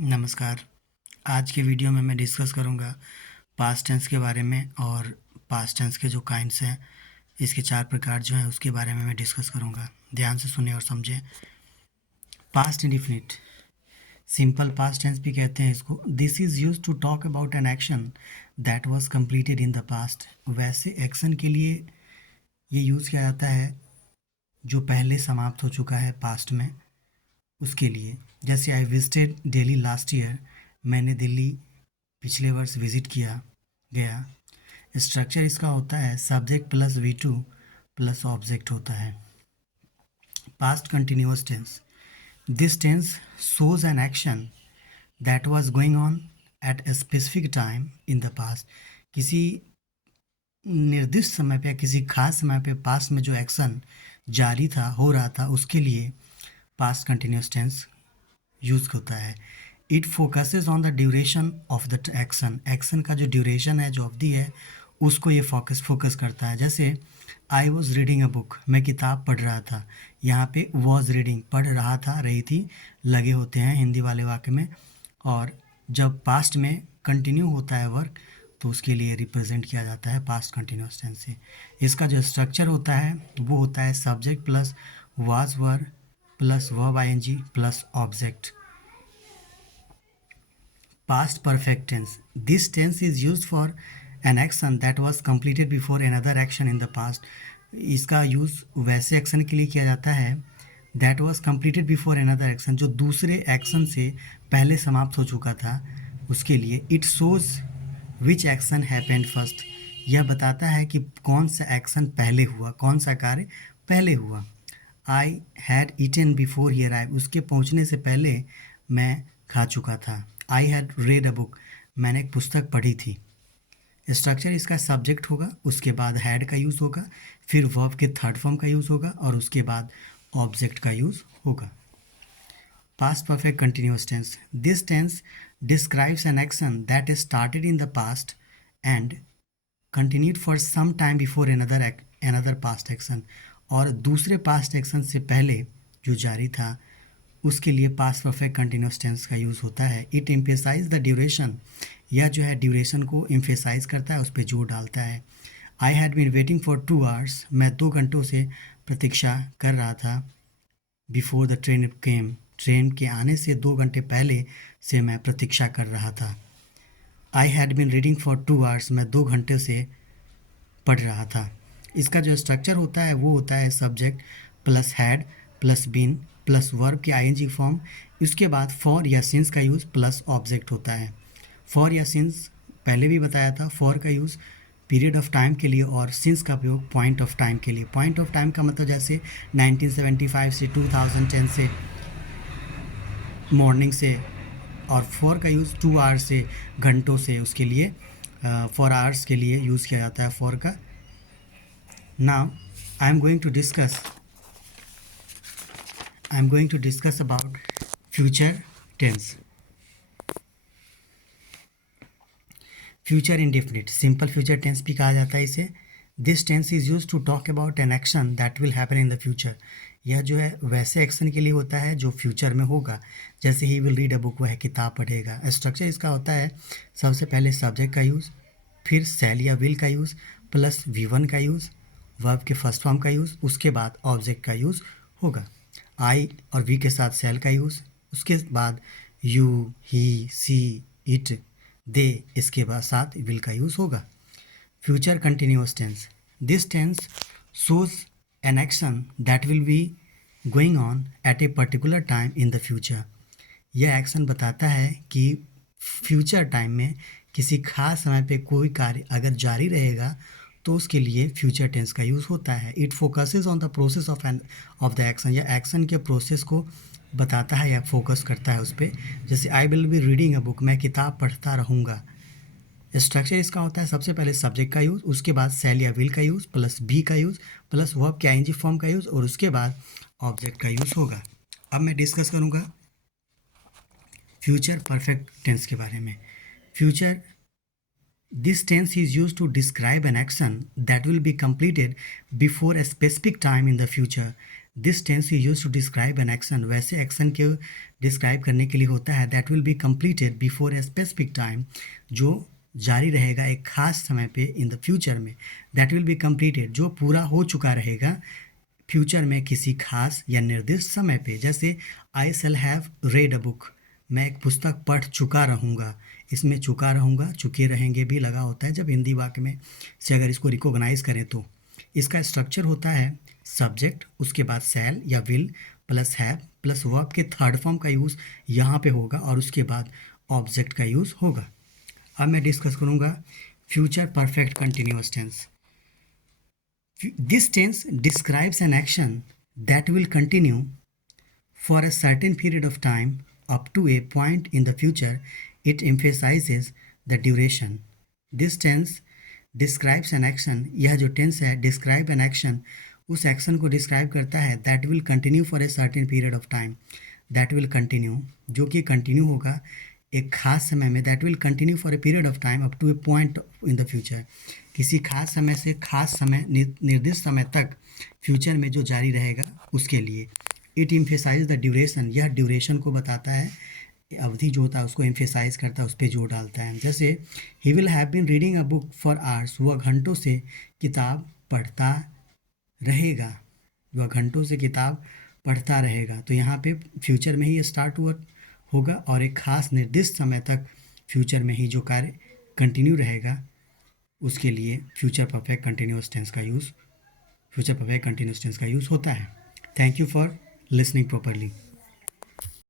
नमस्कार। आज के वीडियो में मैं डिस्कस करूँगा पास्ट टेंस के बारे में और पास्ट टेंस के जो काइंड्स हैं, इसके 4 प्रकार जो हैं उसके बारे में मैं डिस्कस करूँगा। ध्यान से सुनिए और समझें। Past indefinite, simple past tense भी कहते हैं इसको। This is used to talk about an action that was completed in the past. वैसे एक्शन के लिए ये यूज़ किया जाता है जो पहले समाप्त हो चुका है पास्ट में, उसके लिए। जैसे I visited Delhi last year, मैंने दिल्ली पिछले वर्ष विज़िट किया गया। स्ट्रक्चर इसका होता है subject plus V2 plus object होता है। Past continuous tense, this tense shows an action that was going on at a specific time in the past। किसी निर्दिष्ट समय पे, किसी खास समय पे पास्ट में जो एक्शन जारी था, हो रहा था, उसके लिए पास्ट कंटिन्यूअस टेंस यूज़ होता है। It focuses on the duration of the action. Action का जो ड्यूरेशन है, जो अवधि है, उसको ये फोकस करता है। जैसे I was reading a book, मैं किताब पढ़ रहा था। यहाँ पे वॉज रीडिंग, पढ़ रहा था, रही थी, लगे होते हैं हिंदी वाले वाक्य में। और जब पास्ट में कंटिन्यू होता है वर्क, तो उसके लिए रिप्रेजेंट किया जाता है पास्ट कंटिन्यूअस टेंस से। इसका जो स्ट्रक्चर होता है वो होता है subject plus was were plus verb ING plus object. Past perfect tense, this tense is used for an action that was completed before another action in the past। इसका use वैसे एक्शन के लिए किया जाता है that was completed before another action, जो दूसरे action से पहले समाप्त हो चुका था, उसके लिए। It shows which action happened first, यह बताता है कि कौन सा एक्शन पहले हुआ, कौन सा कार्य पहले हुआ। I had eaten before he arrived, उसके पहुंचने से पहले मैं खा चुका था। I had read a book, मैंने एक पुस्तक पढ़ी थी। स्ट्रक्चर इसका सब्जेक्ट होगा, उसके बाद हैड का यूज़ होगा, फिर वर्ब के थर्ड फॉर्म का यूज़ होगा, और उसके बाद ऑब्जेक्ट का यूज़ होगा। Past perfect continuous tense, this tense describes an action that started in the past and continued for some time before another past action, और दूसरे पास्ट एक्शन से पहले जो जारी था, उसके लिए पास्ट परफेक्ट कंटिन्यूअस टेंस का यूज़ होता है। इट एम्फेसाइज द ड्यूरेशन, यह जो है ड्यूरेशन को एम्फेसाइज करता है, उस पर जोर डालता है। I had been waiting for 2 hours, मैं 2 घंटों से प्रतीक्षा कर रहा था। Before the train came, train के आने से 2 घंटे पहले से मैं प्रतीक्षा कर रहा था। I had been reading for 2 hours, मैं 2 घंटे से पढ़ रहा था। इसका जो स्ट्रक्चर होता है वो होता है subject plus had plus been plus verb की आईएनजी फॉर्म, उसके बाद फॉर या सिंस का यूज़ प्लस ऑब्जेक्ट होता है। फॉर या सिंस पहले भी बताया था, फॉर का यूज़ पीरियड ऑफ टाइम के लिए और सिंस का उपयोग पॉइंट ऑफ टाइम के लिए। पॉइंट ऑफ टाइम का मतलब जैसे 1975 से 2010 से, मॉर्निंग से, और फॉर का यूज़ 2 hours से, घंटों से, उसके लिए 4 hours के लिए यूज़ किया जाता है फॉर का। Now I am going to discuss about future tense. Future indefinite, simple future tense भी कहा जाता है इसे। This tense is use to talk about an action that will happen in the future. यह जो है वैसे एक्शन के लिए होता है जो फ्यूचर में होगा। जैसे ही विल रीड अ बुक, वह किताब पढ़ेगा। स्ट्रक्चर इसका होता है सबसे पहले सब्जेक्ट का यूज़, फिर शैल या विल का यूज़ प्लस V1 का यूज़, वर्ब के फर्स्ट फॉर्म का यूज़, उसके बाद ऑब्जेक्ट का यूज़ होगा। आई और वी के साथ शैल का यूज़, उसके बाद यू, ही, सी, इट, दे, इसके बाद साथ विल का यूज़ होगा। Future continuous tense, this tense shows an action that will be going on at a particular time in the future। यह एक्शन बताता है कि फ्यूचर टाइम में किसी खास समय पे कोई कार्य अगर जारी रहेगा तो उसके लिए फ्यूचर टेंस का यूज़ होता है। It focuses on the process of the action, या एक्शन के प्रोसेस को बताता है या फोकस करता है उस पर। जैसे I will be reading a book, मैं किताब पढ़ता रहूँगा। स्ट्रक्चर इसका होता है सबसे पहले सब्जेक्ट का यूज़, उसके बाद शैल या विल का यूज़ प्लस बी का यूज़ प्लस वर्ब के आईएनजी फॉर्म का यूज़, और उसके बाद ऑब्जेक्ट का यूज़ होगा। अब मैं डिस्कस करूँगा फ्यूचर परफेक्ट टेंस के बारे में। Future, this tense is use to describe an action that will be completed before a specific time in the future। This tense you use to describe an action, वैसे action के describe करने के लिए होता है that will be completed before a specific time, जो जारी रहेगा एक खास समय पे इन द फ्यूचर में। दैट विल बी कंप्लीटेड, जो पूरा हो चुका रहेगा फ्यूचर में किसी खास या निर्दिष्ट समय पे। जैसे I shall have read a book, मैं एक पुस्तक पढ़ चुका रहूँगा। इसमें चुका रहूँगा, चुके रहेंगे भी लगा होता है जब हिंदी वाक्य में से अगर इसको रिकॉग्नाइज करें तो। इसका स्ट्रक्चर होता है सब्जेक्ट, उसके बाद शैल या will plus have plus verb के थर्ड फॉर्म का यूज़ यहाँ पे होगा और उसके बाद ऑब्जेक्ट का यूज़ होगा। अब मैं डिस्कस करूँगा future perfect continuous tense. This tense describes an action that will continue for a certain period of time up to a point in the future. It emphasizes the duration. This tense describes an action, यह जो tense है describe an action, उस action को describe करता है that will continue for a certain period of time. That will continue, जो कि continue होगा एक खास समय में। That will continue for a period of time up to a point in the future, किसी खास समय से खास समय निर्दिष्ट समय तक फ्यूचर में जो जारी रहेगा उसके लिए। इट इम्फेसाइज द ड्यूरेशन, यह ड्यूरेशन को बताता है, अवधि जो होता है उसको इम्फेसाइज करता है, उस पर जोर डालता है। जैसे ही will have been reading a book for hours, वह घंटों से किताब पढ़ता रहेगा, वह घंटों से किताब पढ़ता रहेगा। तो यहाँ पे फ्यूचर में ही ये स्टार्ट हुआ होगा और एक खास निर्दिष्ट समय तक फ्यूचर में ही जो कार्य कंटिन्यू रहेगा उसके लिए फ्यूचर परफेक्ट कंटिन्यूअस टेंस का यूज़ होता है। Thank you for listening properly.